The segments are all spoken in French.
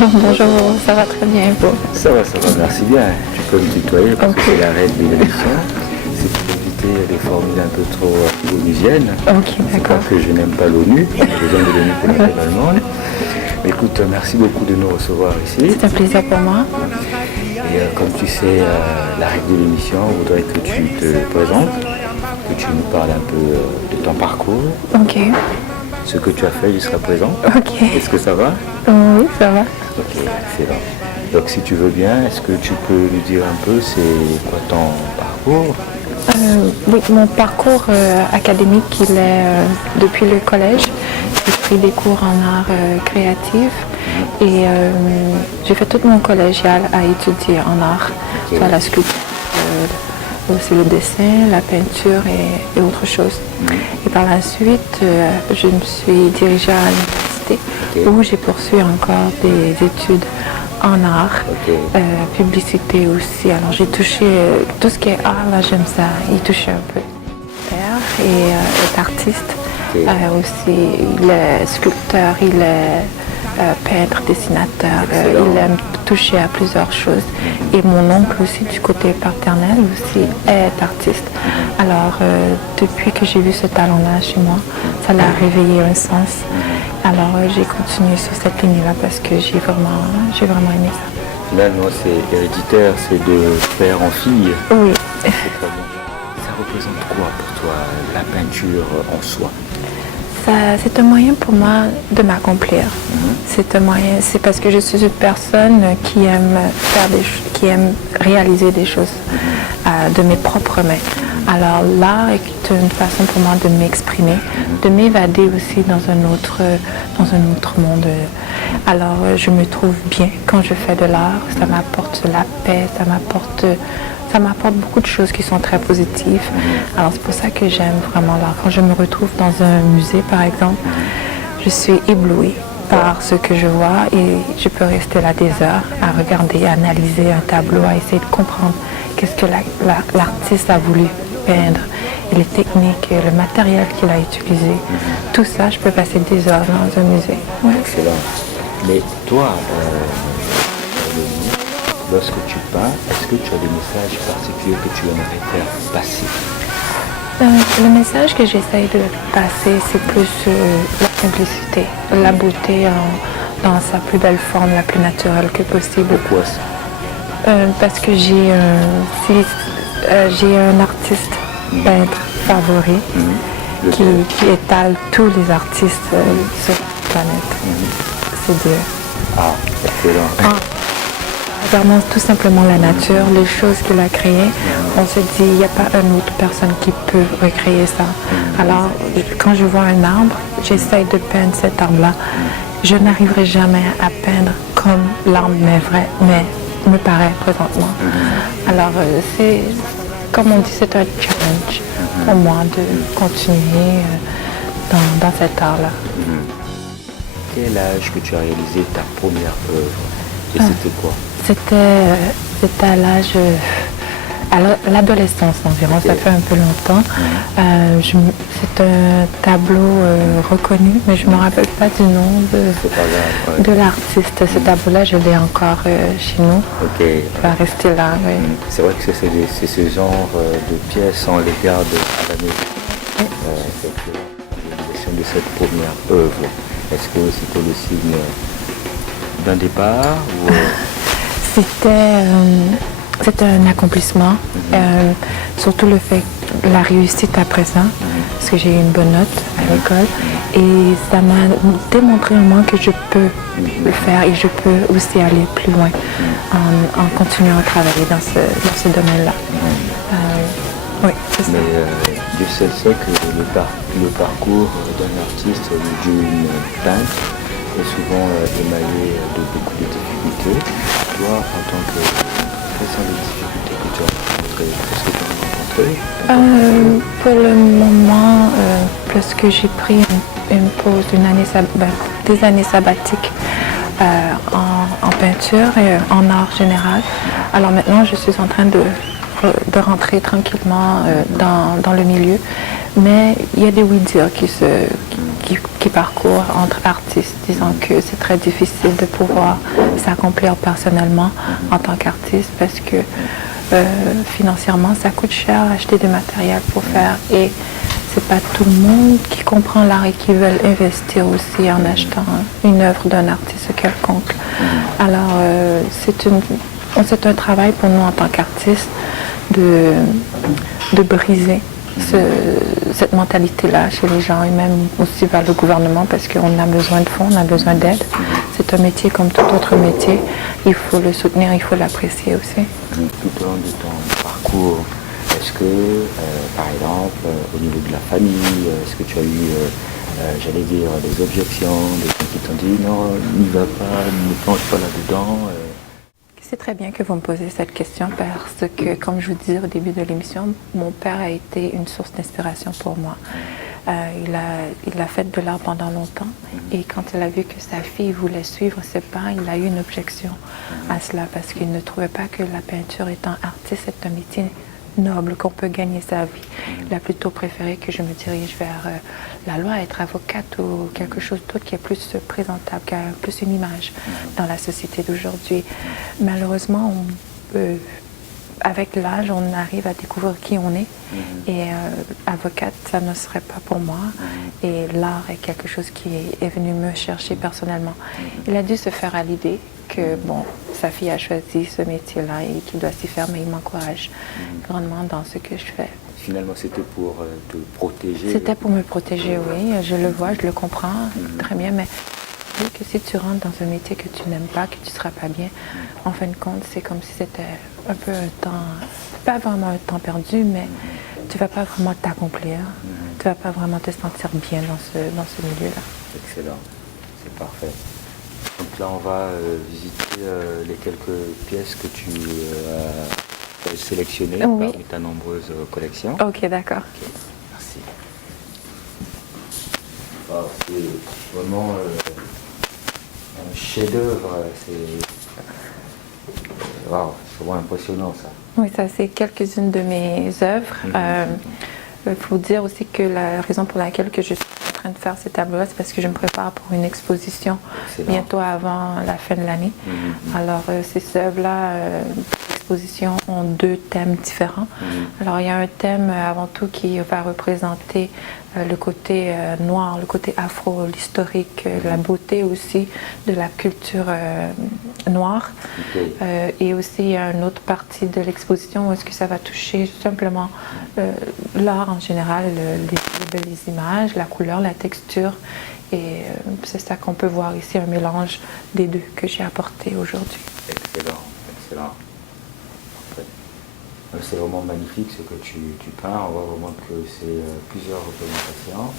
Bonjour, ça va très bien, vous? Ça va, merci bien. Tu peux me tutoyer parce que c'est la règle de l'émission. C'est pour éviter les formules un peu trop onusiennes. Ok, C'est d'accord. pas que je n'aime pas l'ONU, j'ai besoin de l'ONU pour la paix dans le monde. Mais écoute, merci beaucoup de nous recevoir ici. C'est un plaisir pour moi. Et comme tu sais, la règle de l'émission voudrait que tu te présentes, que tu nous parles un peu de ton parcours. Ok. Ce que tu as fait jusqu'à présent. Ok. Est-ce que ça va? Oui, ça va. Ok, excellent. Donc si tu veux bien, est-ce que tu peux nous dire un peu c'est quoi ton parcours? Oui, mon parcours académique, il est depuis le collège. J'ai pris des cours en art créatif et j'ai fait tout mon collégial à étudier en art, soit la sculpture, aussi le dessin, la peinture et autre chose. Et par la suite, je me suis dirigée à l'université où j'ai poursuivi encore des études en art, publicité aussi. Alors j'ai touché tout ce qui est art, là j'aime ça, y toucher un peu. Père est artiste, aussi il est sculpteur, il est peintre, dessinateur, il aime toucher à plusieurs choses. Et mon oncle aussi du côté paternel aussi est artiste. Alors depuis que j'ai vu ce talent-là chez moi, ça l'a réveillé un sens. Alors j'ai continué sur cette ligne-là parce que j'ai vraiment aimé ça. Finalement, c'est héréditaire, c'est de père en fille. Oui. C'est très bon. Ça représente quoi pour toi, la peinture en soi? C'est un moyen pour moi de m'accomplir. C'est un moyen, c'est parce que je suis une personne qui aime qui aime réaliser des choses de mes propres mains. Alors l'art est une façon pour moi de m'exprimer, de m'évader aussi dans un autre monde. Alors je me trouve bien quand je fais de l'art, ça m'apporte la paix, ça m'apporte beaucoup de choses qui sont très positives. Alors c'est pour ça que j'aime vraiment l'art. Quand je me retrouve dans un musée par exemple, je suis éblouie par ce que je vois et je peux rester là des heures à regarder, à analyser un tableau, à essayer de comprendre qu'est-ce que l'artiste a voulu peindre, et les techniques, et le matériel qu'il a utilisé. Tout ça, je peux passer des heures dans un musée. Ouais. Excellent. Mais toi, lorsque tu peins, est-ce que tu as des messages particuliers que tu aimerais faire passer? Le message que j'essaye de passer, c'est plus la simplicité, la beauté dans sa plus belle forme, la plus naturelle que possible. Pourquoi ça? Parce que j'ai un artiste peintre favori qui étale tous les artistes sur la planète. C'est Dieu. Ah, excellent. Regardons tout simplement la nature, les choses qu'il a créées. On se dit, il n'y a pas une autre personne qui peut recréer ça. Alors, quand je vois un arbre, j'essaye de peindre cet arbre-là. Je n'arriverai jamais à peindre comme l'arbre me paraît présentement. Alors, c'est, comme on dit, c'est un challenge pour moi de continuer dans cet art-là. Quel âge que tu as réalisé ta première œuvre? Et c'était quoi? C'était à l'âge, à l'adolescence environ, ça fait un peu longtemps. C'est un tableau reconnu, mais je ne me rappelle pas du nom de l'artiste. Ce tableau-là, je l'ai encore chez nous. Il va rester là. Oui. C'est vrai que c'est ce genre de pièces, on les garde à la maison. L'évolution de cette première œuvre, est-ce que c'était le signe d'un départ ou... C'était un accomplissement, surtout le fait de la réussite à présent, parce que j'ai eu une bonne note à l'école, et ça m'a démontré au moins que je peux le faire et je peux aussi aller plus loin en continuant à travailler dans ce domaine-là. Oui, c'est ça. Mais Dieu seul sait que le parcours d'un artiste ou d'une peintre est souvent émaillé de beaucoup de difficultés. Toi, en tant que... Quelles sont les difficultés que tu as rencontrées? Qu'est-ce que tu as rencontré? Pour le moment, parce que j'ai pris une pause des années sabbatiques en peinture et en art général. Alors maintenant, je suis en train de rentrer tranquillement dans le milieu. Mais il y a des oui-dire qui qui parcourent entre artistes, disant que c'est très difficile de pouvoir s'accomplir personnellement en tant qu'artiste parce que financièrement, ça coûte cher acheter du matériel pour faire et c'est pas tout le monde qui comprend l'art et qui veut investir aussi en achetant une œuvre d'un artiste quelconque. Alors, c'est un travail pour nous en tant qu'artistes de briser cette mentalité-là chez les gens et même aussi vers le gouvernement parce qu'on a besoin de fonds, on a besoin d'aide. C'est un métier comme tout autre métier. Il faut le soutenir, il faut l'apprécier aussi. Tout au long de ton parcours, est-ce que, par exemple, au niveau de la famille, est-ce que tu as eu, j'allais dire, des objections, des gens qui t'ont dit non, n'y va pas, ne plonge pas là-dedans C'est très bien que vous me posez cette question parce que, comme je vous disais au début de l'émission, mon père a été une source d'inspiration pour moi. Il a fait de l'art pendant longtemps et quand il a vu que sa fille voulait suivre ses pas, il a eu une objection à cela parce qu'il ne trouvait pas que la peinture étant artiste est un métier noble, qu'on peut gagner sa vie. Il a plutôt préféré que je me dirige vers la loi, être avocate ou quelque chose d'autre qui est plus présentable, qui a plus une image dans la société d'aujourd'hui. Malheureusement, avec l'âge, on arrive à découvrir qui on est. Et avocate, ça ne serait pas pour moi. Et l'art est quelque chose qui est venu me chercher personnellement. Il a dû se faire à l'idée que, bon, sa fille a choisi ce métier-là et qu'il doit s'y faire, mais il m'encourage grandement dans ce que je fais. Finalement, c'était pour te protéger? C'était pour me protéger, oui. Je le vois, je le comprends très bien, mais que si tu rentres dans un métier que tu n'aimes pas, que tu ne seras pas bien, en fin de compte, c'est comme si c'était un peu un temps, pas vraiment un temps perdu, mais tu ne vas pas vraiment t'accomplir, tu ne vas pas vraiment te sentir bien dans ce milieu-là. Excellent, c'est parfait. Donc là, on va visiter les quelques pièces que tu as sélectionnées parmi ta nombreuse collection. Ok, d'accord. Okay, merci. C'est vraiment un chef-d'œuvre. C'est vraiment impressionnant ça. Oui, ça c'est quelques-unes de mes œuvres. Il faut dire aussi que la raison pour laquelle que je suis en train de faire ces tableaux-là, c'est parce que je me prépare pour une exposition bientôt avant la fin de l'année. Alors ces œuvres-là, l'exposition ont deux thèmes différents. Alors il y a un thème avant tout qui va représenter le côté noir, le côté afro, l'historique, la beauté aussi de la culture noire. Et aussi il y a une autre partie de l'exposition où est-ce que ça va toucher simplement l'art en général, les belles images, la couleur, la texture. Et c'est ça qu'on peut voir ici, un mélange des deux que j'ai apporté aujourd'hui. Excellent, excellent. C'est vraiment magnifique ce que tu peins. On voit vraiment que c'est plusieurs représentations.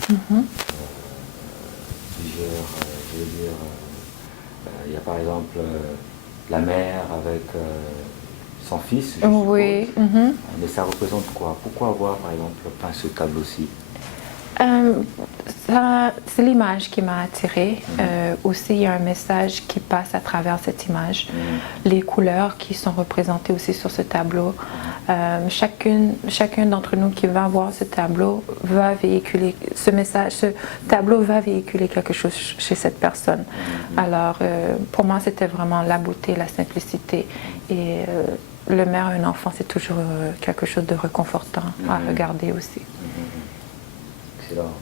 Je veux dire, il y a par exemple la mère avec son fils, je suppose. Mais ça représente quoi? Pourquoi avoir par exemple peint ce tableau-ci? C'est l'image qui m'a attirée. Aussi, il y a un message qui passe à travers cette image. Les couleurs qui sont représentées aussi sur ce tableau. Chacun d'entre nous qui va voir ce tableau va véhiculer ce message. Ce tableau va véhiculer quelque chose chez cette personne. Alors, pour moi, c'était vraiment la beauté, la simplicité. Et le mère et un enfant, c'est toujours quelque chose de réconfortant à regarder aussi. Excellent,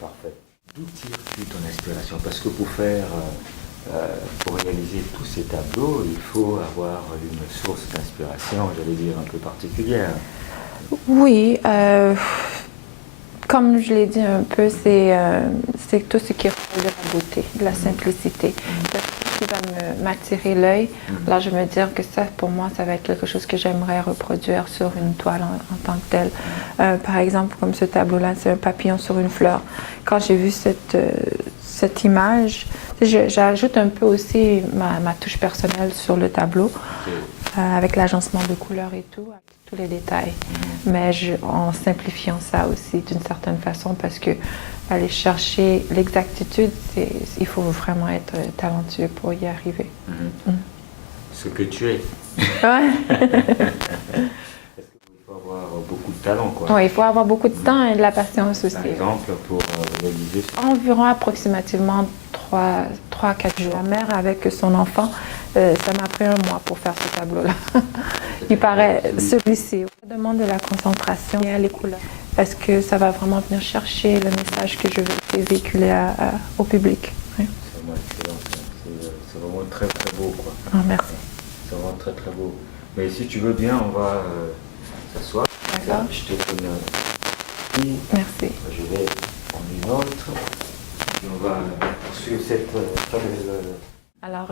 parfait. D'où tires-tu ton inspiration? Parce que pour réaliser tous ces tableaux, il faut avoir une source d'inspiration, j'allais dire, un peu particulière. Oui, comme je l'ai dit un peu, c'est tout ce qui est de la beauté, de la simplicité. Qui va m'attirer l'œil. Là, je vais me dire que ça, pour moi, ça va être quelque chose que j'aimerais reproduire sur une toile en tant que telle. Par exemple, comme ce tableau-là, c'est un papillon sur une fleur. Quand j'ai vu cette image, j'ajoute un peu aussi ma touche personnelle sur le tableau, avec l'agencement de couleurs et tout, avec tous les détails. Mais en simplifiant ça aussi d'une certaine façon, parce que aller chercher l'exactitude, il faut vraiment être talentueux pour y arriver. Ce que tu es. Ouais. Est-ce qu'il faut avoir beaucoup de talent, quoi. Oui, il faut avoir beaucoup de temps et de la patience aussi. Par exemple, pour réaliser ça. Environ approximativement 3 à 4 jours. La mère avec son enfant, ça m'a pris un mois pour faire ce tableau-là. Il paraît celui-ci. Ça demande de la concentration et les couleurs. Est-ce que ça va vraiment venir chercher le message que je veux véhiculer au public? Oui. C'est vraiment excellent, ça. C'est vraiment très très beau, quoi. Oh, merci. C'est vraiment très très beau. Mais si tu veux bien, on va s'asseoir. D'accord. Je te donne un petit. Merci. Je vais en une autre. Et on va poursuivre cette. Alors,